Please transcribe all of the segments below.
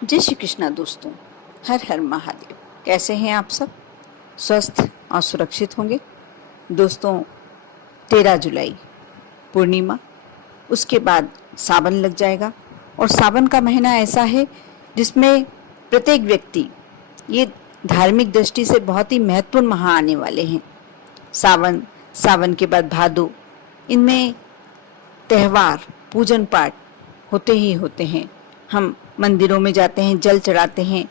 जय श्री कृष्णा दोस्तों। हर हर महादेव। कैसे हैं आप सब? स्वस्थ और सुरक्षित होंगे। दोस्तों, 13 जुलाई पूर्णिमा, उसके बाद सावन लग जाएगा। और सावन का महीना ऐसा है जिसमें प्रत्येक व्यक्ति, ये धार्मिक दृष्टि से बहुत ही महत्वपूर्ण माह आने वाले हैं। सावन के बाद भादो, इनमें त्यौहार, पूजन पाठ होते ही होते हैं। हम मंदिरों में जाते हैं, जल चढ़ाते हैं,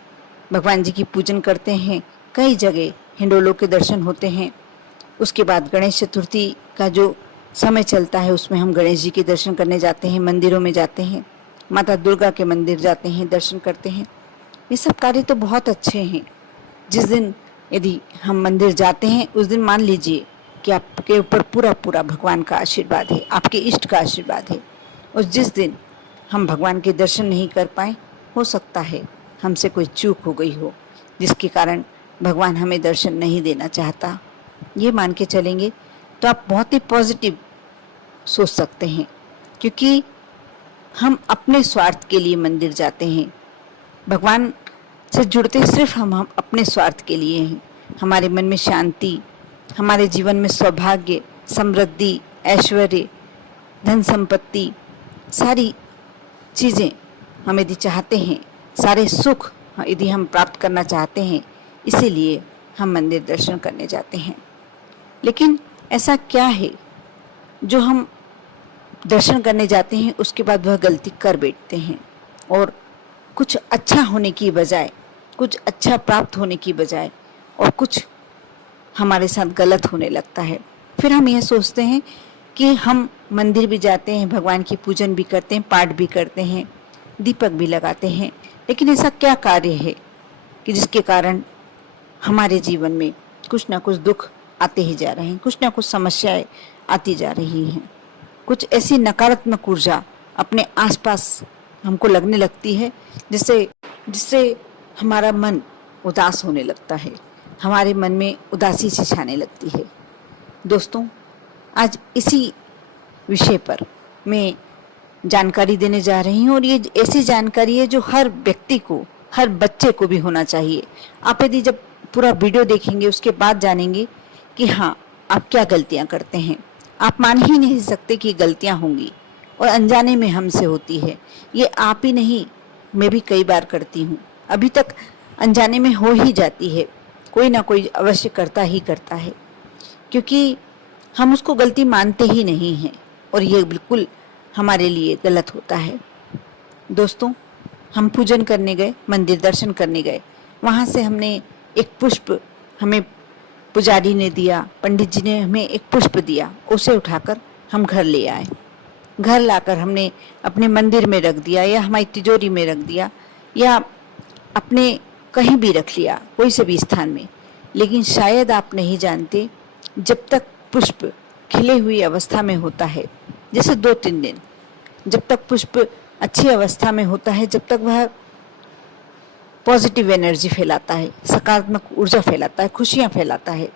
भगवान जी की पूजन करते हैं। कई जगह हिंडोलों के दर्शन होते हैं। उसके बाद गणेश चतुर्थी का जो समय चलता है उसमें हम गणेश जी के दर्शन करने जाते हैं, मंदिरों में जाते हैं, माता दुर्गा के मंदिर जाते हैं, दर्शन करते हैं। ये सब कार्य तो बहुत अच्छे हैं। जिस दिन यदि हम मंदिर जाते हैं उस दिन मान लीजिए कि आपके ऊपर पूरा पूरा भगवान का आशीर्वाद है, आपके इष्ट का आशीर्वाद है। और जिस दिन हम भगवान के दर्शन नहीं कर पाए, हो सकता है हमसे कोई चूक हो गई हो जिसके कारण भगवान हमें दर्शन नहीं देना चाहता, ये मान के चलेंगे तो आप बहुत ही पॉजिटिव सोच सकते हैं। क्योंकि हम अपने स्वार्थ के लिए मंदिर जाते हैं, भगवान से जुड़ते सिर्फ हम अपने स्वार्थ के लिए हैं। हमारे मन में शांति, हमारे जीवन में सौभाग्य, समृद्धि, ऐश्वर्य, धन संपत्ति, सारी चीज़ें हम यदि चाहते हैं, सारे सुख यदि हम प्राप्त करना चाहते हैं, इसीलिए हम मंदिर दर्शन करने जाते हैं। लेकिन ऐसा क्या है जो हम दर्शन करने जाते हैं उसके बाद वह गलती कर बैठते हैं और कुछ अच्छा होने की बजाय, कुछ अच्छा प्राप्त होने की बजाय और कुछ हमारे साथ गलत होने लगता है। फिर हम यह सोचते हैं कि हम मंदिर भी जाते हैं, भगवान की पूजन भी करते हैं, पाठ भी करते हैं, दीपक भी लगाते हैं, लेकिन ऐसा क्या कार्य है कि जिसके कारण हमारे जीवन में कुछ ना कुछ दुख आते ही जा रहे हैं, कुछ ना कुछ समस्याएं आती जा रही हैं, कुछ ऐसी नकारात्मक ऊर्जा अपने आसपास हमको लगने लगती है जिससे हमारा मन उदास होने लगता है, हमारे मन में उदासी सी छाने लगती है। दोस्तों, आज इसी विषय पर मैं जानकारी देने जा रही हूँ और ये ऐसी जानकारी है जो हर व्यक्ति को, हर बच्चे को भी होना चाहिए। आप यदि जब पूरा वीडियो देखेंगे उसके बाद जानेंगे कि हाँ, आप क्या गलतियाँ करते हैं। आप मान ही नहीं सकते कि गलतियाँ होंगी और अनजाने में हमसे होती है। ये आप ही नहीं, मैं भी कई बार करती हूँ। अभी तक अनजाने में हो ही जाती है, कोई ना कोई अवश्य करता ही करता है, क्योंकि हम उसको गलती मानते ही नहीं हैं और ये बिल्कुल हमारे लिए गलत होता है। दोस्तों, हम पूजन करने गए, मंदिर दर्शन करने गए, वहाँ से हमने एक पुष्प, हमें पुजारी ने दिया, पंडित जी ने हमें एक पुष्प दिया, उसे उठाकर हम घर ले आए। घर लाकर हमने अपने मंदिर में रख दिया या हमारी तिजोरी में रख दिया या अपने कहीं भी रख लिया, कोई से भी स्थान में। लेकिन शायद आप नहीं जानते, जब तक पुष्प खिले हुई अवस्था में होता है, जैसे 2-3 दिन, जब तक पुष्प अच्छी अवस्था में होता है, जब तक वह पॉजिटिव एनर्जी फैलाता है, सकारात्मक ऊर्जा फैलाता है, खुशियाँ फैलाता है।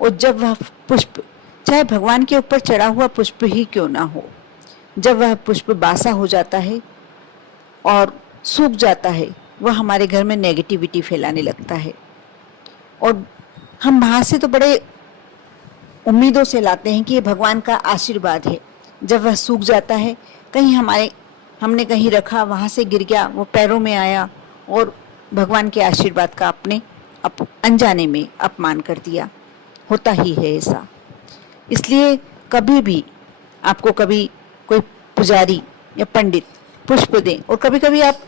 और जब वह पुष्प, चाहे भगवान के ऊपर चढ़ा हुआ पुष्प ही क्यों ना हो, जब वह पुष्प बासा हो जाता है और सूख जाता है, वह हमारे घर में नेगेटिविटी फैलाने लगता है। और हम बाहर से तो बड़े उम्मीदों से लाते हैं कि ये भगवान का आशीर्वाद है। जब वह सूख जाता है, कहीं हमने कहीं रखा, वहाँ से गिर गया, वो पैरों में आया और भगवान के आशीर्वाद का अपने अनजाने में अपमान कर दिया। होता ही है ऐसा। इसलिए कभी भी आपको कभी कोई पुजारी या पंडित पुष्प दें, और कभी कभी आप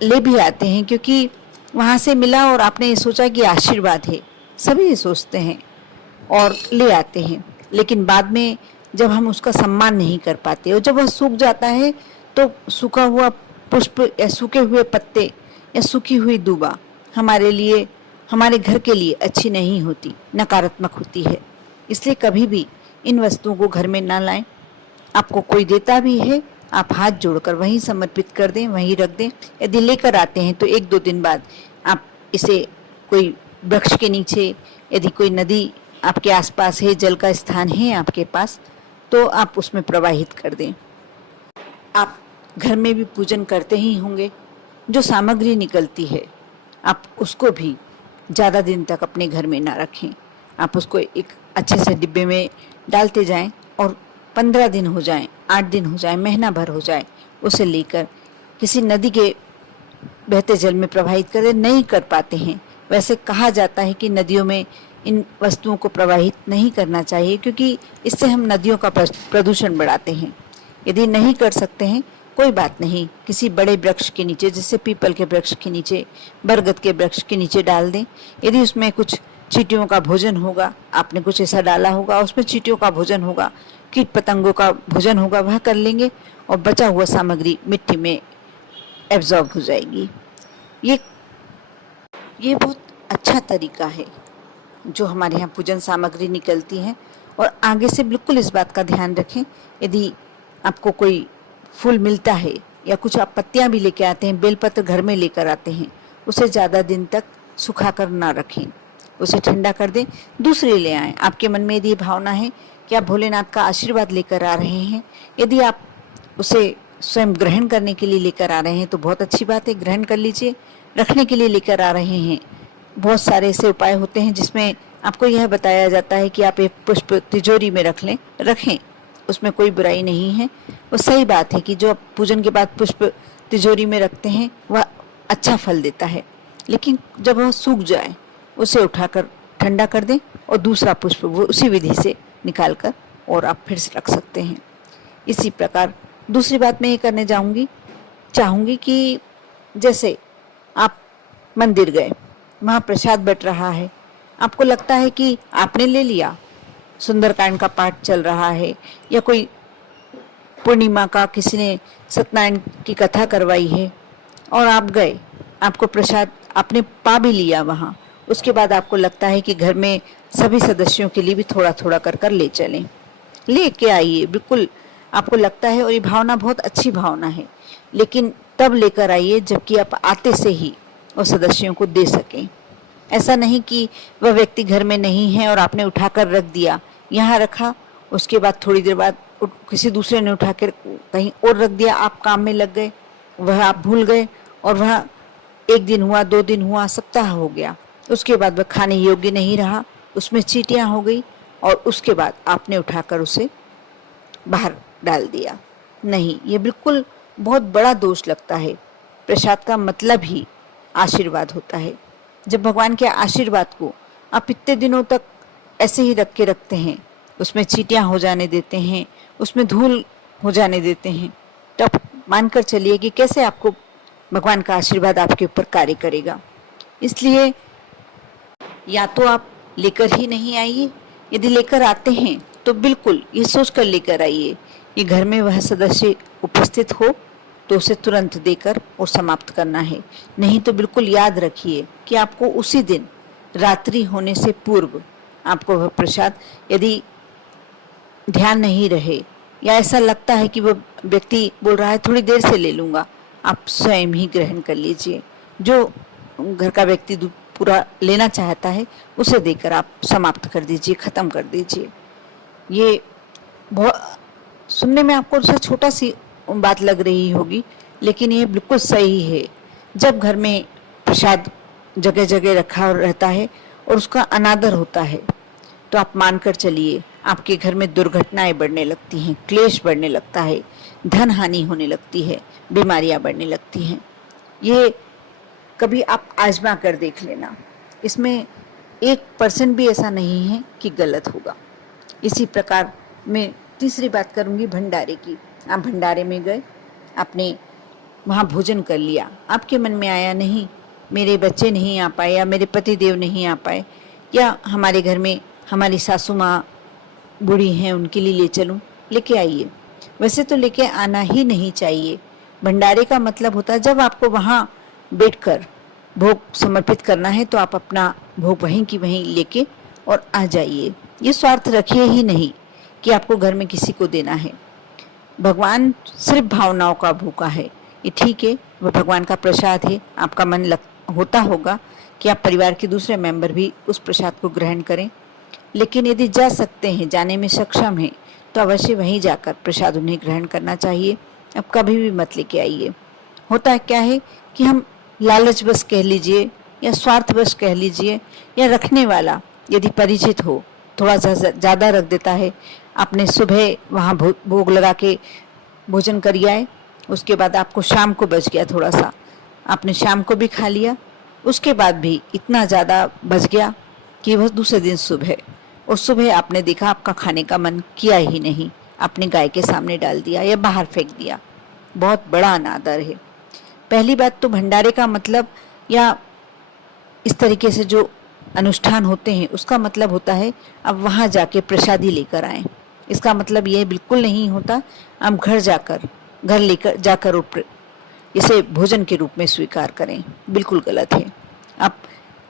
ले भी आते हैं क्योंकि वहाँ से मिला और आपने ये सोचा कि आशीर्वाद है, सभी ये सोचते हैं और ले आते हैं। लेकिन बाद में जब हम उसका सम्मान नहीं कर पाते और जब वह सूख जाता है, तो सूखा हुआ पुष्प या सूखे हुए पत्ते या सूखी हुई दूबा हमारे लिए, हमारे घर के लिए अच्छी नहीं होती, नकारात्मक होती है। इसलिए कभी भी इन वस्तुओं को घर में ना लाएं। आपको कोई देता भी है, आप हाथ जोड़कर वहीं समर्पित कर दें, वहीं रख दें। यदि लेकर आते हैं तो 1-2 दिन बाद आप इसे कोई वृक्ष के नीचे, यदि कोई नदी आपके आसपास है, जल का स्थान है आपके पास, तो आप उसमें प्रवाहित कर दें। आप घर में भी पूजन करते ही होंगे, जो सामग्री निकलती है आप उसको भी ज़्यादा दिन तक अपने घर में ना रखें। आप उसको एक अच्छे से डिब्बे में डालते जाएं और 15 दिन हो जाएं, 8 दिन हो जाएं, महीना भर हो जाए, उसे लेकर किसी नदी के बहते जल में प्रवाहित करें। नहीं कर पाते हैं, वैसे कहा जाता है कि नदियों में इन वस्तुओं को प्रवाहित नहीं करना चाहिए, क्योंकि इससे हम नदियों का प्रदूषण बढ़ाते हैं। यदि नहीं कर सकते हैं कोई बात नहीं, किसी बड़े वृक्ष के नीचे, जैसे पीपल के वृक्ष के नीचे, बरगद के वृक्ष के नीचे डाल दें। यदि उसमें कुछ चींटियों का भोजन होगा, आपने कुछ ऐसा डाला होगा, उसमें चींटियों का भोजन होगा, कीट पतंगों का भोजन होगा, वह कर लेंगे और बचा हुआ सामग्री मिट्टी में एब्जॉर्ब हो जाएगी। ये बहुत अच्छा तरीका है जो हमारे यहाँ पूजन सामग्री निकलती है। और आगे से बिल्कुल इस बात का ध्यान रखें, यदि आपको कोई फूल मिलता है या कुछ आप पत्तियाँ भी लेके आते हैं, बेलपत्र घर में लेकर आते हैं, उसे ज़्यादा दिन तक सुखा कर ना रखें, उसे ठंडा कर दें, दूसरे ले आएँ। आपके मन में यदि ये भावना है कि आप भोलेनाथ का आशीर्वाद लेकर आ रहे हैं, यदि आप उसे स्वयं ग्रहण करने के लिए लेकर आ रहे हैं तो बहुत अच्छी बात है, ग्रहण कर लीजिए। रखने के लिए लेकर आ रहे हैं, बहुत सारे ऐसे उपाय होते हैं जिसमें आपको यह बताया जाता है कि आप एक पुष्प तिजोरी में रख लें, रखें, उसमें कोई बुराई नहीं है। वो सही बात है कि जो आप पूजन के बाद पुष्प तिजोरी में रखते हैं वह अच्छा फल देता है, लेकिन जब वह सूख जाए उसे उठाकर ठंडा कर दें और दूसरा पुष्प वो उसी विधि से निकाल कर और आप फिर से रख सकते हैं। इसी प्रकार दूसरी बात मैं ये करने चाहूँगी कि जैसे आप मंदिर गए, वहाँ प्रसाद बट रहा है, आपको लगता है कि आपने ले लिया, सुंदरकांड का पाठ चल रहा है या कोई पूर्णिमा का किसी ने सत्यनारायण की कथा करवाई है और आप गए, आपको प्रसाद आपने पा भी लिया वहाँ, उसके बाद आपको लगता है कि घर में सभी सदस्यों के लिए भी थोड़ा थोड़ा कर कर ले चलें, लेके आइए। बिल्कुल आपको लगता है और ये भावना बहुत अच्छी भावना है, लेकिन तब लेकर आइए जबकि आप आते से ही और सदस्यों को दे सकें। ऐसा नहीं कि वह व्यक्ति घर में नहीं है और आपने उठाकर रख दिया, यहाँ रखा, उसके बाद थोड़ी देर बाद किसी दूसरे ने उठा कर कहीं और रख दिया, आप काम में लग गए, वह आप भूल गए और वह 1 दिन हुआ, 2 दिन हुआ, सप्ताह हो गया, उसके बाद वह खाने योग्य नहीं रहा, उसमें चींटियाँ हो गई और उसके बाद आपने उठाकर उसे बाहर डाल दिया। नहीं, ये बिल्कुल बहुत बड़ा दोष लगता है। प्रसाद का मतलब ही आशीर्वाद होता है। जब भगवान के आशीर्वाद को आप इतने दिनों तक ऐसे ही रख के रखते हैं, उसमें चींटियाँ हो जाने देते हैं, उसमें धूल हो जाने देते हैं, तब मानकर चलिए कि कैसे आपको भगवान का आशीर्वाद आपके ऊपर कार्य करेगा। इसलिए या तो आप लेकर ही नहीं आइए, यदि लेकर आते हैं तो बिल्कुल ये सोच कर लेकर आइए कि घर में वह सदस्य उपस्थित हो तो उसे तुरंत देकर और समाप्त करना है। नहीं तो बिल्कुल याद रखिए कि आपको उसी दिन रात्रि होने से पूर्व आपको वह प्रसाद, यदि ध्यान नहीं रहे या ऐसा लगता है कि वह व्यक्ति बोल रहा है थोड़ी देर से ले लूँगा, आप स्वयं ही ग्रहण कर लीजिए। जो घर का व्यक्ति पूरा लेना चाहता है उसे देकर आप समाप्त कर दीजिए, ख़त्म कर दीजिए। ये बहुत सुनने में आपको छोटा सी बात लग रही होगी, लेकिन ये बिल्कुल सही है। जब घर में प्रसाद जगह जगह रखा रहता है और उसका अनादर होता है तो आप मानकर चलिए आपके घर में दुर्घटनाएं बढ़ने लगती हैं, क्लेश बढ़ने लगता है, धन हानि होने लगती है, बीमारियां बढ़ने लगती हैं। ये कभी आप आजमा कर देख लेना, इसमें 1% भी ऐसा नहीं है कि गलत होगा। इसी प्रकार मैं तीसरी बात करूंगी भंडारे की। आप भंडारे में गए, आपने वहाँ भोजन कर लिया, आपके मन में आया नहीं मेरे बच्चे नहीं आ पाए या मेरे पति देव नहीं आ पाए या हमारे घर में हमारी सासू माँ बूढ़ी हैं उनके लिए ले चलूँ, लेके आइए। वैसे तो लेके आना ही नहीं चाहिए। भंडारे का मतलब होता है जब आपको वहाँ बैठकर भोग समर्पित करना है तो आप अपना भोग वहीं की वहीं लेके और आ जाइए। ये स्वार्थ रखिए ही नहीं कि आपको घर में किसी को देना है। भगवान सिर्फ भावनाओं का भूखा है, ये ठीक है, वह भगवान का प्रसाद है। आपका मन होता होगा कि आप परिवार के दूसरे मेंबर भी उस प्रसाद को ग्रहण करें, लेकिन यदि जा सकते हैं, जाने में सक्षम हैं, तो अवश्य वहीं जाकर प्रसाद उन्हें ग्रहण करना चाहिए। अब कभी भी मत लेके आइए। होता क्या है कि हम लालचवश कह लीजिए या स्वार्थवश कह लीजिए या रखने वाला यदि परिचित हो, थोड़ा सा ज़्यादा रख देता है। आपने सुबह वहाँ भोग लगा के भोजन कर आए, उसके बाद आपको शाम को बच गया थोड़ा सा, आपने शाम को भी खा लिया, उसके बाद भी इतना ज़्यादा बच गया कि वह दूसरे दिन सुबह, और सुबह आपने देखा आपका खाने का मन किया ही नहीं, आपने गाय के सामने डाल दिया या बाहर फेंक दिया। बहुत बड़ा अनादर है। पहली बात तो भंडारे का मतलब या इस तरीके से जो अनुष्ठान होते हैं उसका मतलब होता है अब वहाँ जाके प्रसादी लेकर आएं। इसका मतलब ये बिल्कुल नहीं होता हम घर लेकर जाकर इसे भोजन के रूप में स्वीकार करें, बिल्कुल गलत है। आप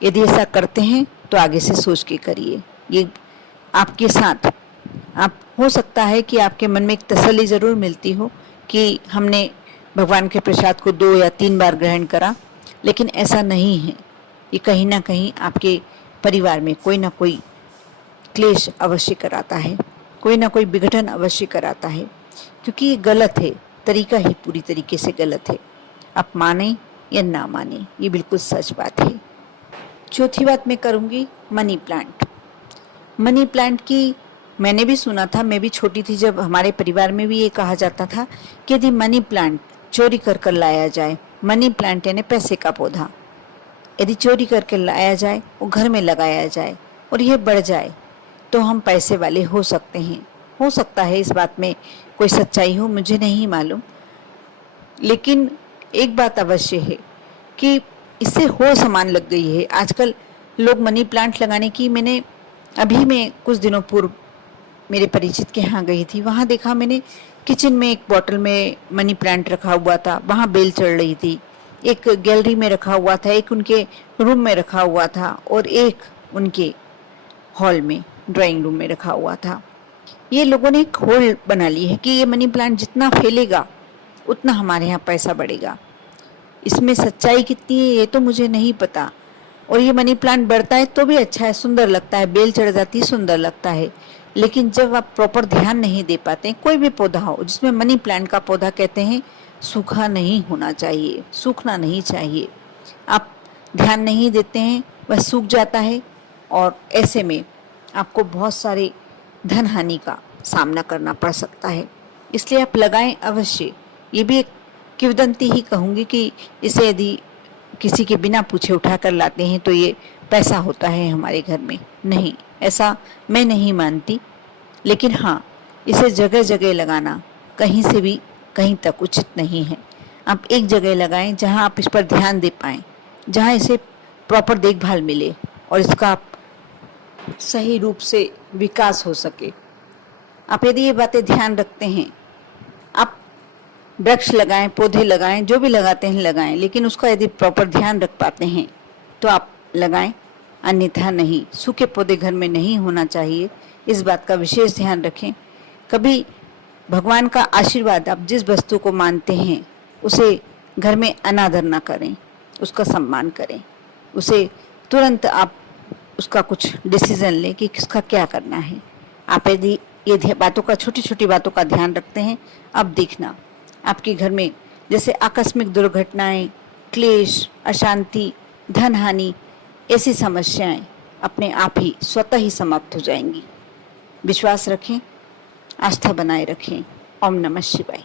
यदि ऐसा करते हैं तो आगे से सोच के करिए। ये आपके साथ आप हो सकता है कि आपके मन में एक तसल्ली ज़रूर मिलती हो कि हमने भगवान के प्रसाद को 2 या 3 बार ग्रहण करा, लेकिन ऐसा नहीं है। ये कहीं ना कहीं आपके परिवार में कोई ना कोई क्लेश अवश्य कराता है, कोई ना कोई विघटन अवश्य कराता है, क्योंकि ये गलत है, तरीका ही पूरी तरीके से गलत है। आप माने या ना माने, ये बिल्कुल सच बात है। चौथी बात मैं करूँगी मनी प्लांट। मनी प्लांट की मैंने भी सुना था, मैं भी छोटी थी जब हमारे परिवार में भी ये कहा जाता था कि यदि मनी प्लांट चोरी कर लाया जाए, मनी प्लांट यानी पैसे का पौधा यदि चोरी करके लाया जाए, वो घर में लगाया जाए और यह बढ़ जाए तो हम पैसे वाले हो सकते हैं। हो सकता है इस बात में कोई सच्चाई हो, मुझे नहीं मालूम, लेकिन एक बात अवश्य है कि इससे हो सामान लग गई है। आजकल लोग मनी प्लांट लगाने की, मैं कुछ दिनों पूर्व मेरे परिचित के यहाँ गई थी, वहाँ देखा मैंने किचन में एक बॉटल में मनी प्लांट रखा हुआ था, वहाँ बेल चढ़ रही थी, एक गैलरी में रखा हुआ था, एक उनके रूम में रखा हुआ था और एक उनके हॉल में ड्राइंग रूम में रखा हुआ था। ये लोगों ने एक होल बना ली है कि ये मनी प्लांट जितना फैलेगा उतना हमारे यहाँ पैसा बढ़ेगा। इसमें सच्चाई कितनी है ये तो मुझे नहीं पता। और ये मनी प्लांट बढ़ता है तो भी अच्छा है, सुंदर लगता है, बेल चढ़ जाती है, सुंदर लगता है, लेकिन जब आप प्रॉपर ध्यान नहीं दे पाते, कोई भी पौधा हो जिसमें मनी प्लांट का पौधा कहते हैं, सूखा नहीं होना चाहिए, सूखना नहीं चाहिए। आप ध्यान नहीं देते हैं, वह सूख जाता है और ऐसे में आपको बहुत सारे धन हानि का सामना करना पड़ सकता है। इसलिए आप लगाएं अवश्य। ये भी एक किंवदंती ही कहूँगी कि इसे यदि किसी के बिना पूछे उठा कर लाते हैं तो ये पैसा होता है हमारे घर में। नहीं, ऐसा मैं नहीं मानती, लेकिन हाँ, इसे जगह जगह लगाना कहीं से भी कहीं तक उचित नहीं है। आप एक जगह लगाएं जहां आप इस पर ध्यान दे पाएं, जहां इसे प्रॉपर देखभाल मिले और इसका सही रूप से विकास हो सके। आप यदि ये बातें ध्यान रखते हैं, आप वृक्ष लगाएं, पौधे लगाएं, जो भी लगाते हैं लगाएं, लेकिन उसका यदि प्रॉपर ध्यान रख पाते हैं तो आप लगाएं, अन्यथा नहीं। सूखे पौधे घर में नहीं होना चाहिए, इस बात का विशेष ध्यान रखें। कभी भगवान का आशीर्वाद, आप जिस वस्तु को मानते हैं उसे घर में अनादर ना करें, उसका सम्मान करें। उसे तुरंत आप उसका कुछ डिसीजन लें कि किसका क्या करना है। आप यदि ये बातों का, छोटी छोटी बातों का ध्यान रखते हैं, अब देखना आपके घर में जैसे आकस्मिक दुर्घटनाएं, क्लेश, अशांति, धन हानि, ऐसी समस्याएं अपने आप ही स्वतः ही समाप्त हो जाएंगी। विश्वास रखें, आस्था बनाए रखें। ओम नमः शिवाय।